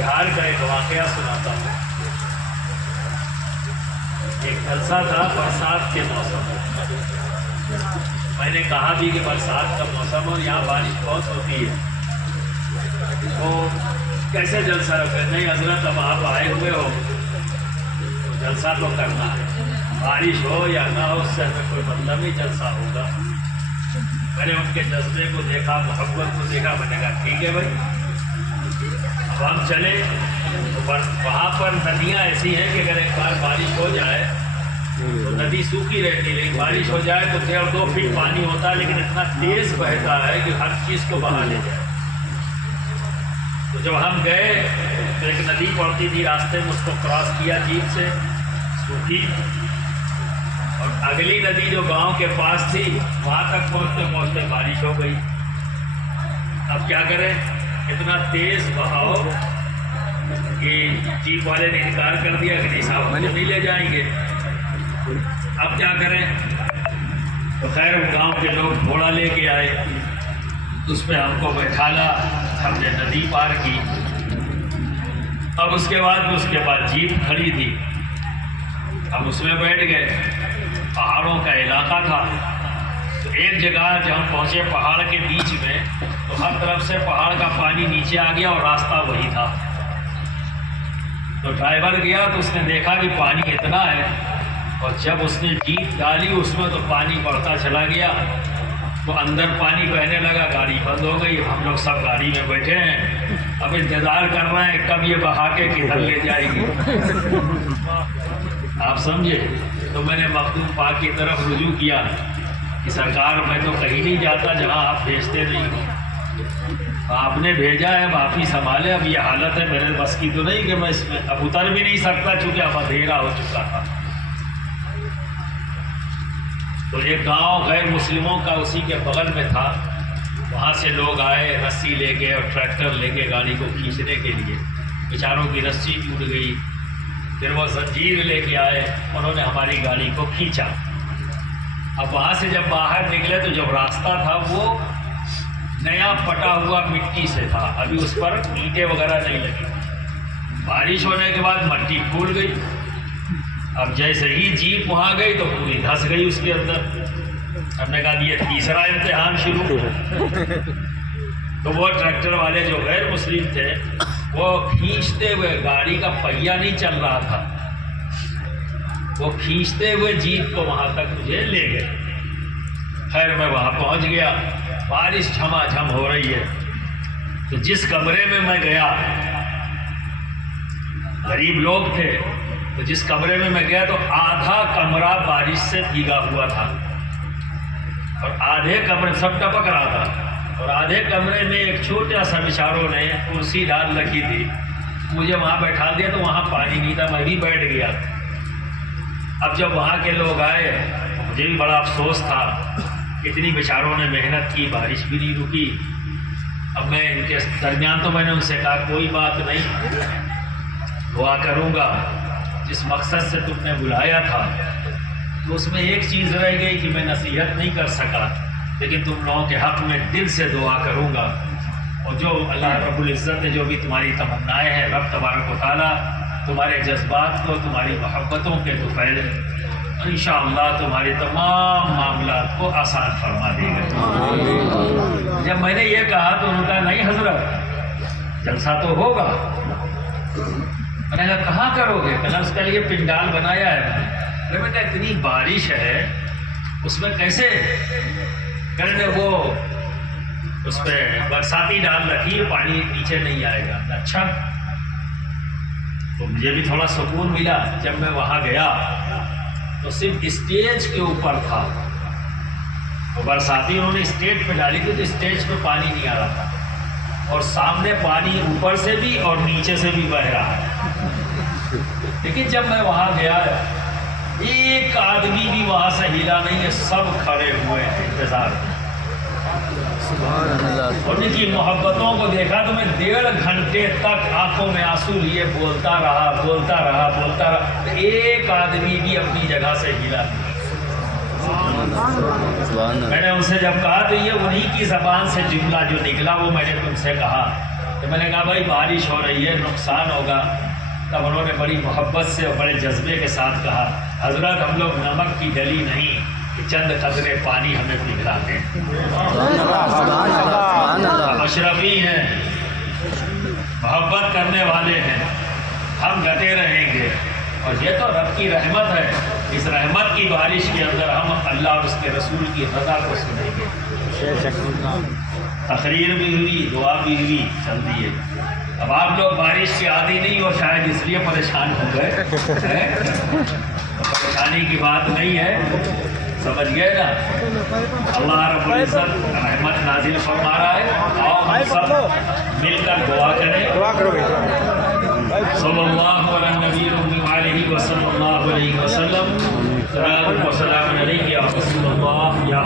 بہار کا ایک واقعہ سناتا ہوں۔ ایک جلسہ تھا برسات کے موسم میں۔ میں نے کہا بھی کہ برسات کا موسم اور یہاں بارش بہت ہوتی ہے، تو کیسے جلسہ رکھے؟ نہیں حضرت، اب آپ آئے ہوئے ہو تو جلسہ تو کرنا ہے، بارش ہو یا نہ ہو اس سے ہمیں کوئی مطلب نہیں، جلسہ ہوگا۔ میں نے ان کے جذبے کو دیکھا، محبت کو دیکھا، میں نے کہا ٹھیک ہے بھائی، اب ہم چلے۔ تو وہاں پر ندیاں ایسی ہیں کہ اگر ایک بار بارش ہو جائے تو ندی سوکھی رہتی، لیکن بارش ہو جائے تو 1.5-2 فٹ پانی ہوتا ہے، لیکن اتنا تیز بہتا ہے کہ ہر چیز کو بہا لے جائے۔ تو جب ہم گئے تو ایک ندی پڑتی تھی راستے میں، اس کو کراس کیا جیپ سے، سوکھی، اور اگلی ندی جو گاؤں کے پاس تھی وہاں تک پہنچتے پہنچتے بارش ہو گئی۔ اب کیا کریں؟ اتنا تیز بہاؤ کہ جیپ والے نے انکار کر دیا کہ نہیں صاحب ہم نہیں لے جائیں گے۔ اب کیا کریں؟ تو خیر وہ گاؤں کے لوگ گھوڑا لے کے آئے، اس پہ ہم کو بیٹھالا، ہم نے ندی پار کی۔ اب اس کے بعد جیپ کھڑی تھی، ہم اس میں بیٹھ گئے۔ پہاڑوں کا علاقہ تھا، تو ایک جگہ جب ہم پہنچے پہاڑ کے بیچ میں، تو ہر طرف سے پہاڑ کا پانی نیچے آ گیا اور راستہ وہی تھا۔ تو ڈرائیور گیا تو اس نے دیکھا کہ پانی اتنا ہے، اور جب اس نے جیپ ڈالی اس میں تو پانی بڑھتا چلا گیا، تو اندر پانی بہنے لگا، گاڑی بند ہو گئی۔ ہم لوگ سب گاڑی میں بیٹھے ہیں، اب انتظار کر رہے ہیں کب یہ بہا کے کدھر لے جائے گی۔ آپ سمجھے؟ تو میں نے مخدوم پاک کی طرف رجوع کیا کہ سرکار میں تو کہیں نہیں جاتا جہاں آپ بھیجتے نہیں ہو، آپ نے بھیجا ہے، اب آپ ہی سنبھالے۔ اب یہ حالت ہے، میرے بس کی تو نہیں کہ میں اس میں اب اتر بھی نہیں سکتا، چونکہ اب اندھیرا ہو چکا تھا۔ تو ایک گاؤں غیر مسلموں کا اسی کے بغل میں تھا، وہاں سے لوگ آئے رسی لے کے اور ٹریکٹر لے کے گاڑی کو کھینچنے کے لیے۔ بیچاروں کی رسی ٹوٹ گئی، پھر وہ زنجیر لے کے آئے، انہوں نے ہماری گاڑی کو کھینچا۔ اب وہاں سے جب باہر نکلے تو جب راستہ تھا وہ نیا پٹا ہوا مٹی سے تھا، ابھی اس پر اینٹیں وغیرہ نہیں لگی۔ بارش ہونے کے بعد مٹی پھول گئی، اب جیسے ہی جیپ وہاں گئی تو پوری دھس گئی اس کے اندر۔ ہم نے کہا یہ تیسرا امتحان شروع۔ تو وہ ٹریکٹر والے جو غیر مسلم تھے وہ کھینچتے ہوئے، گاڑی کا پہیہ نہیں چل رہا تھا، وہ کھینچتے ہوئے جیپ کو وہاں تک مجھے لے گئے۔ خیر میں وہاں پہنچ گیا، بارش جھما جھم ہو رہی ہے۔ تو جس کمرے میں میں گیا، غریب لوگ تھے، تو جس کمرے میں میں گیا تو آدھا کمرہ بارش سے بھیگا ہوا تھا، اور آدھے کمرے سب ٹپک رہا تھا، اور آدھے کمرے میں ایک چھوٹا سا بیچاروں نے کرسی ڈال رکھی تھی، مجھے وہاں بیٹھا دیا، تو وہاں پانی نہیں تھا، میں بھی بیٹھ گیا۔ اب جب وہاں کے لوگ آئے مجھے بھی بڑا افسوس تھا، اتنی بیچاروں نے محنت کی، بارش بھی نہیں رکی۔ اب میں ان کے درمیان تو میں نے ان سے کہا کوئی بات نہیں، دعا کروں گا، جس مقصد سے تم نے بلایا تھا تو اس میں ایک چیز رہ گئی کہ میں نصیحت نہیں کر سکا، لیکن تم لوگوں کے حق میں دل سے دعا کروں گا، اور جو اللہ رب العزت نے جو بھی تمہاری تمنائیں ہیں، رب تبارک و تعالیٰ تمہارے جذبات کو، تمہاری محبتوں کے طفیل انشاءاللہ تمہارے تمام معاملات کو آسان فرما دے گا۔ جب میں نے یہ کہا تو انہوں نے کہا نہیں حضرت جلسہ تو ہوگا۔ میں نے کہا کہاں کرو گے؟ کہنا اس کے لیے پنڈال بنایا ہے۔ میں نے کہا اتنی بارش ہے اس میں کیسے کرنے، وہ اس پہ برساتی ڈال رکھی، پانی نیچے نہیں آئے گا۔ اچھا، تو مجھے بھی تھوڑا سکون ملا۔ جب میں وہاں گیا تو صرف اسٹیج کے اوپر تھا، وہ برساتی انہوں نے اسٹیج پہ ڈالی تھی، تو اسٹیج پہ پانی نہیں آ رہا تھا، اور سامنے پانی اوپر سے بھی اور نیچے سے بھی بہ رہا ہے۔ لیکن جب میں وہاں گیا ایک آدمی بھی وہاں سے ہلا نہیں ہے، سب کھڑے ہوئے ہیں انتظار میں۔ اور ان کی محبتوں کو دیکھا تو میں 1.5 گھنٹے تک آنکھوں میں آنسو لیے بولتا رہا، ایک آدمی بھی اپنی جگہ سے ہلا نہیں۔ میں نے ان سے جب کہا تو یہ انہی کی زبان سے جملہ جو نکلا وہ میں نے تم سے کہا تو میں نے کہا بھائی بارش ہو رہی ہے نقصان ہوگا. تب انہوں نے بڑی محبت سے اور بڑے جذبے کے ساتھ کہا حضرت ہم لوگ نمک کی گلی نہیں کہ چند قطرے پانی ہمیں پگھلاتے ہیں. ہم اشرفی ہیں, محبت کرنے والے ہیں, ہم ڈٹے رہیں گے. اور یہ تو رب کی رحمت ہے, اس رحمت کی بارش کے اندر ہم اللہ اور اس کے رسول کی رضا کو سنیں گے. تقریر بھی ہوئی, دعا بھی ہوئی, چل دیے. اب آپ لوگ بارش کے عادی نہیں ہو شاید اس لیے پریشان ہو گئے. پریشانی کی بات نہیں ہے, سمجھ گئے نا. اللہ رب العزت رحمت نازل فرما رہا ہے. آؤ ہم سب مل کر دعا کریں. صلی اللہ علیہ نبی علیہ وصلی اللہ علیہ وسلم. سلام و سلام علیک یا رسول اللہ یا